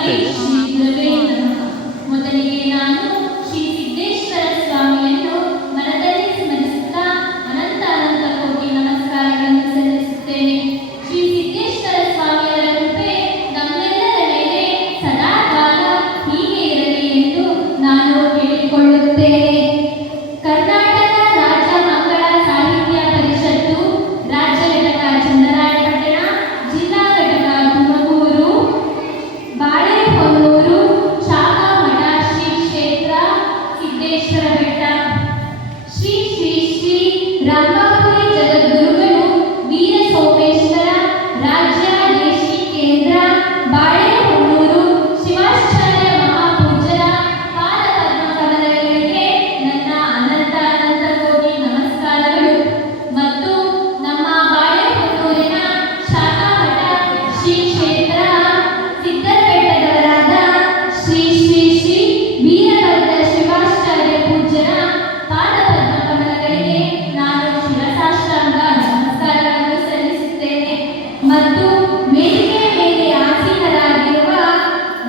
ಆಗ್ತಾ ಇದೆ. ಮೊದಲಿಗೆ ನಾನು ಶ್ರೀ ಸಿದ್ದೇಶ್ವರ ಸ್ವಾಮಿಯನ್ನು ಮನದಲ್ಲಿ ಸ್ಮರಿಸುತ್ತಾ ಅನಂತ ಅನಂತ ಕೋಟಿ ನಮಸ್ಕಾರಗಳನ್ನು ಸಲ್ಲಿಸುತ್ತೇನೆ. ಶ್ರೀ ಸಿದ್ದೇಶ್ವರ ಸ್ವಾಮಿಯವರ ಕೃಪೆ ನಮ್ಮೆಲ್ಲರ ಮೇಲೆ ಸದಾ ಕಾಲ ಹೀಗೆ ಇರಲಿ ಎಂದು ನಾನು ಕೇಳಿಕೊಳ್ಳುತ್ತೇನೆ. ಕರ್ನಾಟಕ ರಾಜ್ಯ ಮಕ್ಕಳ ಸಾಹಿತ್ಯ ಪರಿಷತ್ತು ರಾಜ್ಯ ಘಟಕ ಚನ್ನರಾಯಪಟ್ಟಣ, ಜಿಲ್ಲಾ ಘಟಕ ತುಮಕೂರು, ಬಾಳೆಹೊನ್ನೂರು ಶಾಖಾ ಮಠ ಶ್ರೀ ಕ್ಷೇತ್ರ ಸಿದ್ದೇಶ್ವರ ಬೆಟ್ಟ, ಶ್ರೀ ಶ್ರೀ ಶ್ರೀ ರಂಭಾಪುರಿ ಜಗದ್ಗುರುಗಳು ವೀರ ಸೋಮೇಶ್ವರ ರಾಜ್ಯ ದೇಶಿ ಕೇಂದ್ರ ಬಾಳೆಹೊನ್ನೂರು ಶಿವಾಚಾರ್ಯ ಮಹಾಪೂಜ್ಯರ ಪಾದ ಪದ್ಮ ಕಮಲಗಳಿಗೆ ನನ್ನ ಅನಂತ ಅನಂತ ಕೋಟಿ ನಮಸ್ಕಾರಗಳು. ಮತ್ತು ನಮ್ಮ ಬಾಳೆಹೊನ್ನೂರಿನ ಶಾಖಾ ಮಠ ಶ್ರೀ ಕ್ಷೇತ್ರ ಸಿದ್ದರಬೆಟ್ಟದವರಾದ ಶ್ರೀ ಶ್ರೀ ಶ್ರೀ ವೀರಭದ್ರ ಶಿವಾಚಾರ್ಯ ಪೂಜ್ಯರ ಪಾದ ಪದ್ಮ ಕಮಲಗಳಿಗೆ ನಾನು ಶಿರಸಾಷ್ಟಾಂಗ ನಮಸ್ಕಾರಗಳನ್ನು ಸಲ್ಲಿಸುತ್ತೇನೆ. ಮತ್ತು ವೇದಿಕೆ ಮೇಲೆ ಆಸೀನರಾಗಿರುವ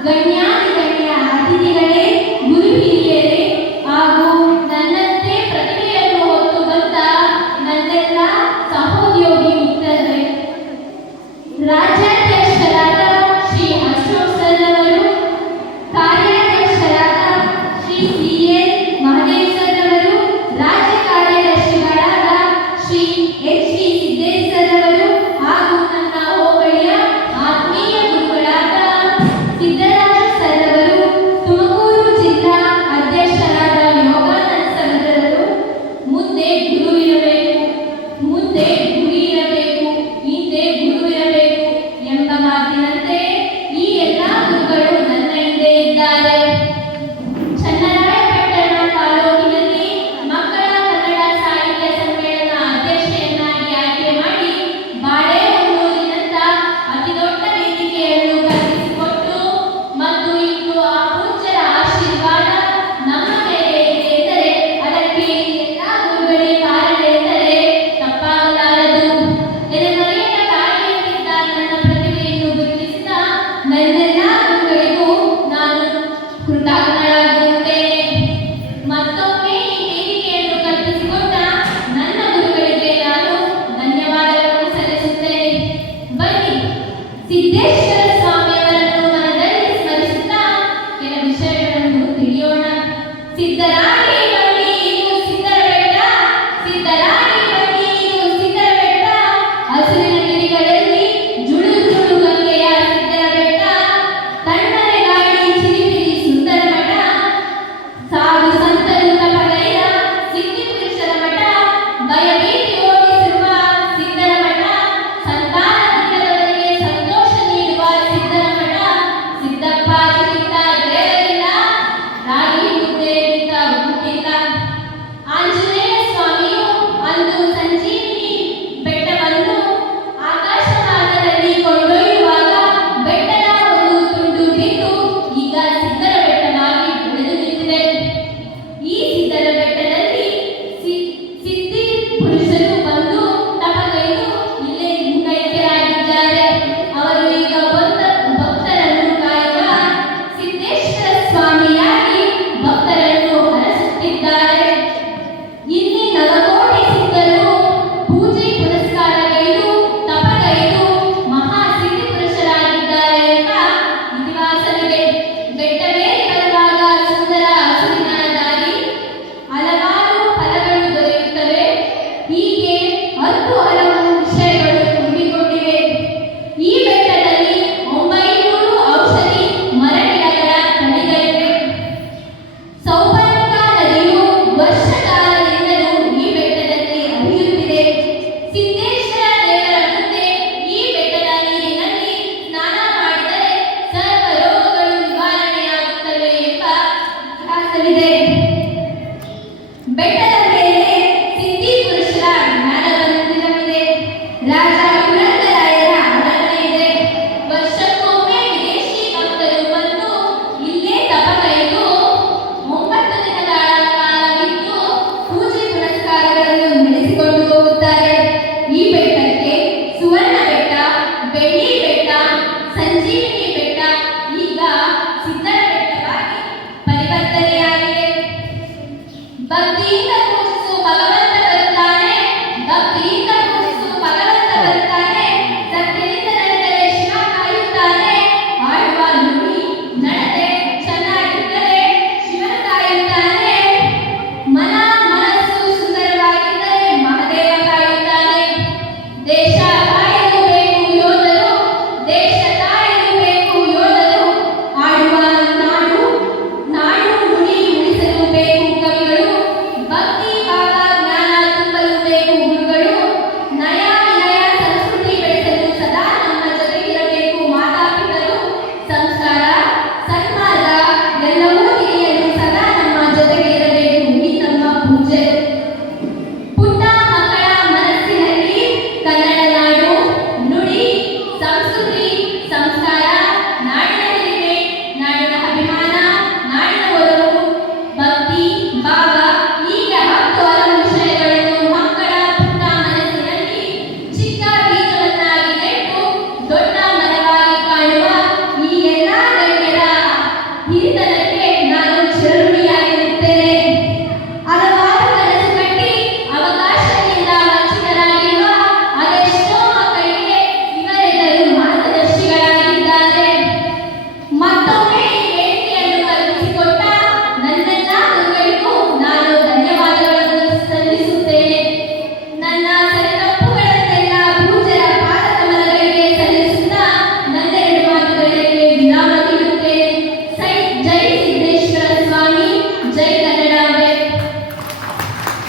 ಗಣ್ಯಾತಿಗಣ್ಯ ಅತಿಥಿಗಳೇ, ಗುರು ಹಿರಿಯರೇ ಹಾಗೂ ನನ್ನಂತೆ ಪ್ರತಿಭೆಯನ್ನು ಹೊತ್ತು ಬಂದ ನನ್ನೆಲ್ಲ ಸಹೋದ್ಯೋಗಿ ಮಿತ್ರರೇ, ರಾಜ್ಯಾಧ್ಯಕ್ಷರಾದ ಶ್ರೀ ಅಶೋಕ್ ಸರ್ ಅವರು, ಕಾರ್ಯಾಧ್ಯಕ್ಷರಾದ Shri C N Mahadev sir ಅವರು, ರಾಜ್ಯ ಕಾರ್ಯದರ್ಶಿಗಳಾದ Shri H V Siddesh sir ಅವರು ಹಾಗೂ ನನ್ನ ಹೋಬಳಿಯ ಆತ್ಮೀಯ ಗುರುಗಳಾದ ಸಿದ್ದರಾಜ ಸರ್ ಅವರು, ತುಮಕೂರು ಜಿಲ್ಲಾ ಅಧ್ಯಕ್ಷರಾದ ಯೋಗಾನಂದ ಸರ್ ಅವರು, ಮುಂದೆ ಗುರು ಇರಬೇಕು, ಮುಂದೆ ಗುರಿ ಇರಬೇಕು, ಹಿಂದೆ ಗುರು ಇರಬೇಕು ಎಂಬ ಮಾತಿನಂತೆ ಈ ಎಲ್ಲ ಗುರುಗಳು ನನ್ನ ಹಿಂದೆ ಇದ್ದಾರೆ. ಚನ್ನರಾಯಪಟ್ಟಣ ತಾಲೂಕಿನಲ್ಲಿ ಮಕ್ಕಳ ಕನ್ನಡ ಸಾಹಿತ್ಯ ಸಮ್ಮೇಳನ ಅಧ್ಯಕ್ಷೆಯನ್ನಾಗಿ ಆಯ್ಕೆ ಮಾಡಿ ಬಾಳೆಹೊನ್ನೂರಿನಂತ ಅತಿ ದೊಡ್ಡ ವೇದಿಕೆಯನ್ನು ಕಲ್ಪಿಸಿಕೊಟ್ಟು ಮತ್ತು ಇಂದು ಆ ಪೂಜ್ಯರ ಆಶೀರ್ವಾದ ನಮ್ಮ ಮೇಲೆ ಇದೆ ಎಂದರೆ ಅದಕ್ಕೆ ಈ ಎಲ್ಲ ಗುರುಗಳೇ ಕಾರಣ ಎಂದರೆ ತಪ್ಪಾಗಲಾರದು. ಎಲೆಮರೆಯ ಕಾಯಿಲೆಯಂತಿದ್ದ ನನ್ನ ಪ್ರತಿಭೆಯನ್ನು ಗುರುತಿಸಿದ ನನ್ನ